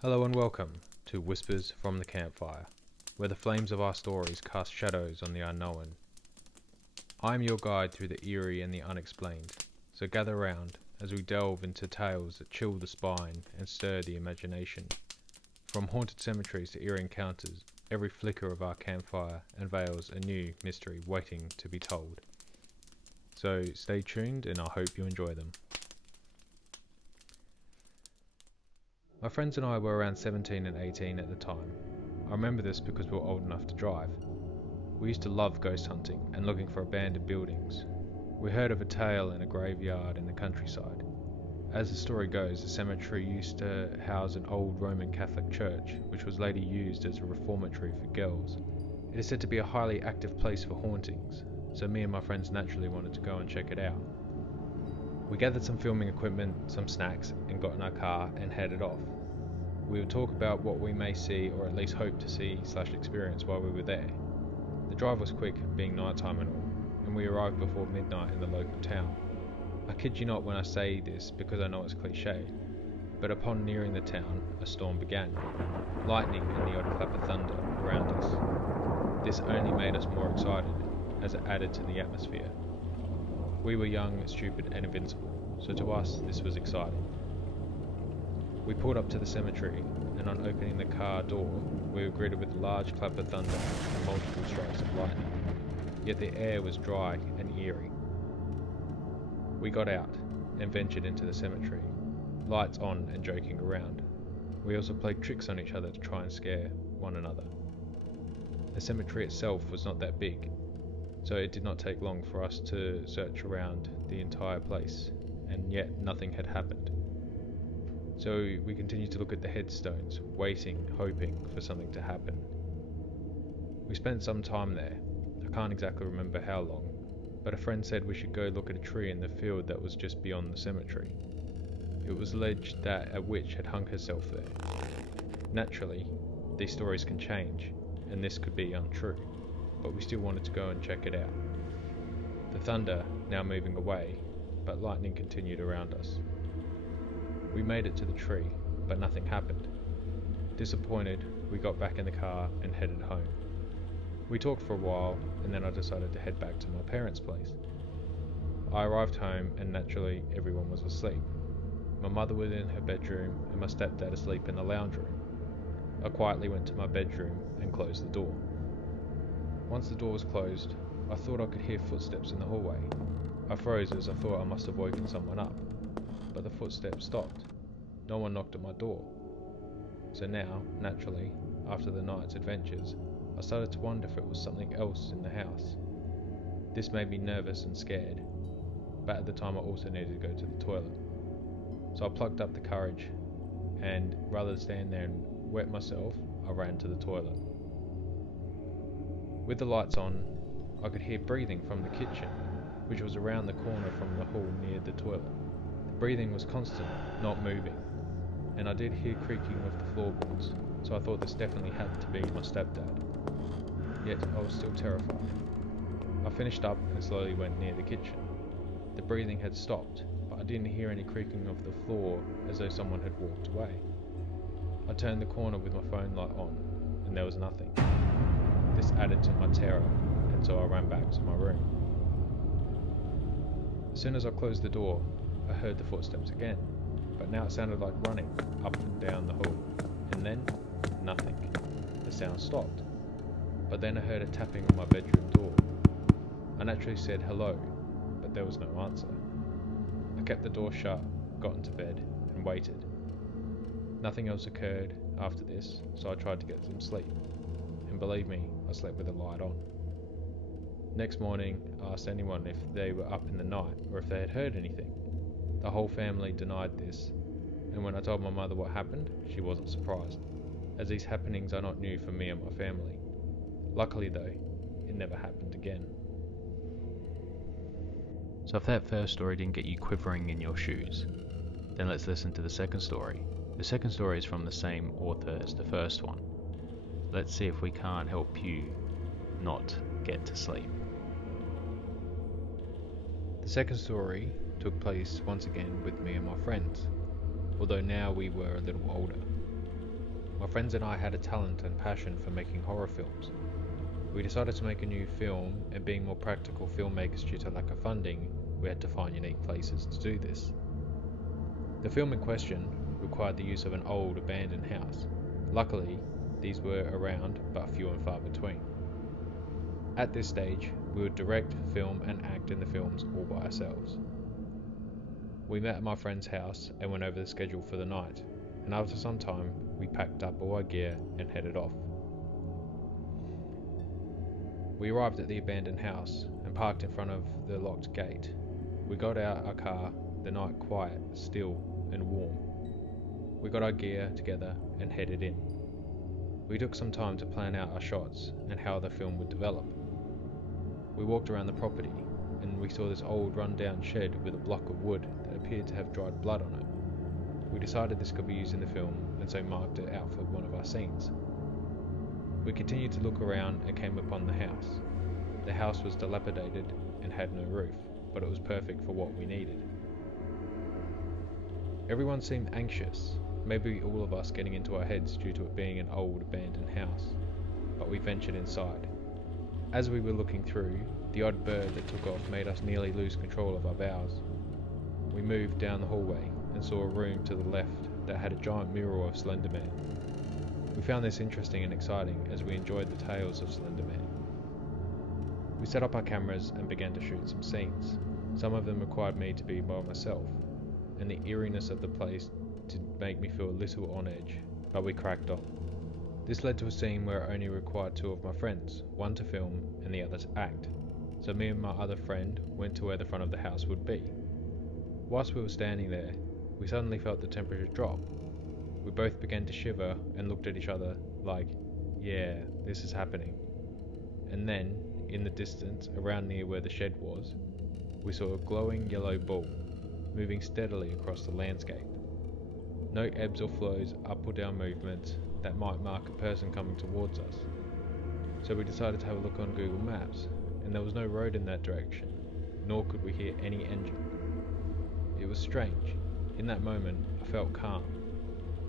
Hello and welcome to Whispers from the Campfire, where the flames of our stories cast shadows on the unknown. I am your guide through the eerie and the unexplained, so gather round as we delve into tales that chill the spine and stir the imagination. From haunted cemeteries to eerie encounters, every flicker of our campfire unveils a new mystery waiting to be told. So stay tuned and I hope you enjoy them. My friends and I were around 17 and 18 at the time. I remember this because we were old enough to drive. We used to love ghost hunting and looking for abandoned buildings. We heard of a tale in a graveyard in the countryside. As the story goes, the cemetery used to house an old Roman Catholic church, which was later used as a reformatory for girls. It is said to be a highly active place for hauntings, so me and my friends naturally wanted to go and check it out. We gathered some filming equipment, some snacks, and got in our car and headed off. We would talk about what we may see or at least hope to see/experience while we were there. The drive was quick, being night time and all, and we arrived before midnight in the local town. I kid you not when I say this because I know it's cliche, but upon nearing the town, a storm began. Lightning and the odd clap of thunder around us. This only made us more excited, as it added to the atmosphere. We were young, stupid and invincible, so to us this was exciting. We pulled up to the cemetery, and on opening the car door, we were greeted with a large clap of thunder and multiple strikes of lightning, yet the air was dry and eerie. We got out and ventured into the cemetery, lights on and joking around. We also played tricks on each other to try and scare one another. The cemetery itself was not that big, so it did not take long for us to search around the entire place, and yet nothing had happened. So we continued to look at the headstones, waiting, hoping for something to happen. We spent some time there. I can't exactly remember how long, but a friend said we should go look at a tree in the field that was just beyond the cemetery. It was alleged that a witch had hung herself there. Naturally, these stories can change, and this could be untrue, but we still wanted to go and check it out. The thunder now moving away, but lightning continued around us. We made it to the tree, but nothing happened. Disappointed, we got back in the car and headed home. We talked for a while, and then I decided to head back to my parents' place. I arrived home, and naturally everyone was asleep. My mother was in her bedroom, and my stepdad asleep in the lounge room. I quietly went to my bedroom and closed the door. Once the door was closed, I thought I could hear footsteps in the hallway. I froze as I thought I must have woken someone up, but the footsteps stopped. No one knocked at my door. So now, naturally, after the night's adventures, I started to wonder if it was something else in the house. This made me nervous and scared, but at the time I also needed to go to the toilet. So I plucked up the courage, and rather than stand there and wet myself, I ran to the toilet. With the lights on, I could hear breathing from the kitchen, which was around the corner from the hall near the toilet. The breathing was constant, not moving, and I did hear creaking of the floorboards, so I thought this definitely had to be my stepdad. Yet I was still terrified. I finished up and slowly went near the kitchen. The breathing had stopped, but I didn't hear any creaking of the floor as though someone had walked away. I turned the corner with my phone light on, and there was nothing. This added to my terror, and so I ran back to my room. As soon as I closed the door, I heard the footsteps again, but now it sounded like running up and down the hall, and then nothing. The sound stopped, but then I heard a tapping on my bedroom door. I naturally said hello, but there was no answer. I kept the door shut, got into bed, and waited. Nothing else occurred after this, so I tried to get some sleep. And believe me, I slept with the light on. Next morning, I asked anyone if they were up in the night or if they had heard anything. The whole family denied this, and when I told my mother what happened, she wasn't surprised, as these happenings are not new for me and my family. Luckily though, it never happened again. So if that first story didn't get you quivering in your shoes, then let's listen to the second story. The second story is from the same author as the first one. Let's see if we can't help you not get to sleep. The second story took place once again with me and my friends, although now we were a little older. My friends and I had a talent and passion for making horror films. We decided to make a new film, and being more practical filmmakers due to lack of funding, we had to find unique places to do this. The film in question required the use of an old abandoned house. Luckily, these were around but few and far between. At this stage, we would direct, film and act in the films all by ourselves. We met at my friend's house and went over the schedule for the night, and after some time, we packed up all our gear and headed off. We arrived at the abandoned house and parked in front of the locked gate. We got out our car, the night quiet, still and warm. We got our gear together and headed in. We took some time to plan out our shots and how the film would develop. We walked around the property and we saw this old run-down shed with a block of wood that appeared to have dried blood on it. We decided this could be used in the film and so marked it out for one of our scenes. We continued to look around and came upon the house. The house was dilapidated and had no roof, but it was perfect for what we needed. Everyone seemed anxious, maybe all of us getting into our heads due to it being an old abandoned house, but we ventured inside. As we were looking through, the odd bird that took off made us nearly lose control of our vows. We moved down the hallway and saw a room to the left that had a giant mural of Slender Man. We found this interesting and exciting as we enjoyed the tales of Slender Man. We set up our cameras and began to shoot some scenes. Some of them required me to be by myself, and the eeriness of the place did make me feel a little on edge, but we cracked on. This led to a scene where I only required two of my friends, one to film and the other to act, so me and my other friend went to where the front of the house would be. Whilst we were standing there, we suddenly felt the temperature drop. We both began to shiver and looked at each other like, yeah, this is happening. And then, in the distance, around near where the shed was, we saw a glowing yellow ball, moving steadily across the landscape. No ebbs or flows, up or down movements that might mark a person coming towards us. So we decided to have a look on Google Maps, and there was no road in that direction, nor could we hear any engine. It was strange. In that moment, I felt calm.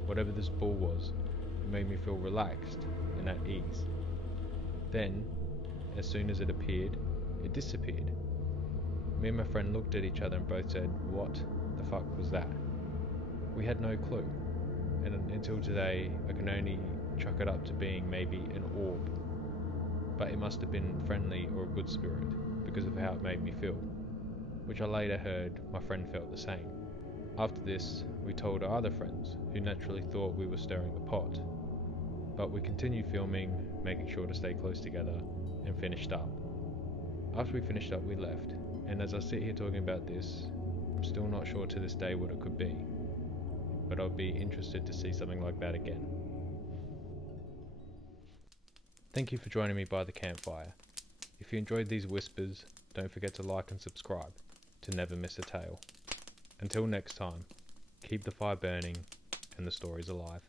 Whatever this ball was, it made me feel relaxed and at ease. Then, as soon as it appeared, it disappeared. Me and my friend looked at each other and both said, "What the fuck was that?" We had no clue, and until today I can only chalk it up to being maybe an orb, but it must have been friendly or a good spirit because of how it made me feel, which I later heard my friend felt the same. After this, we told our other friends, who naturally thought we were stirring the pot, but we continued filming, making sure to stay close together, and finished up. After we finished up, we left, and as I sit here talking about this, I'm still not sure to this day what it could be, but I'll be interested to see something like that again. Thank you for joining me by the campfire. If you enjoyed these whispers, don't forget to like and subscribe to never miss a tale. Until next time, keep the fire burning and the stories alive.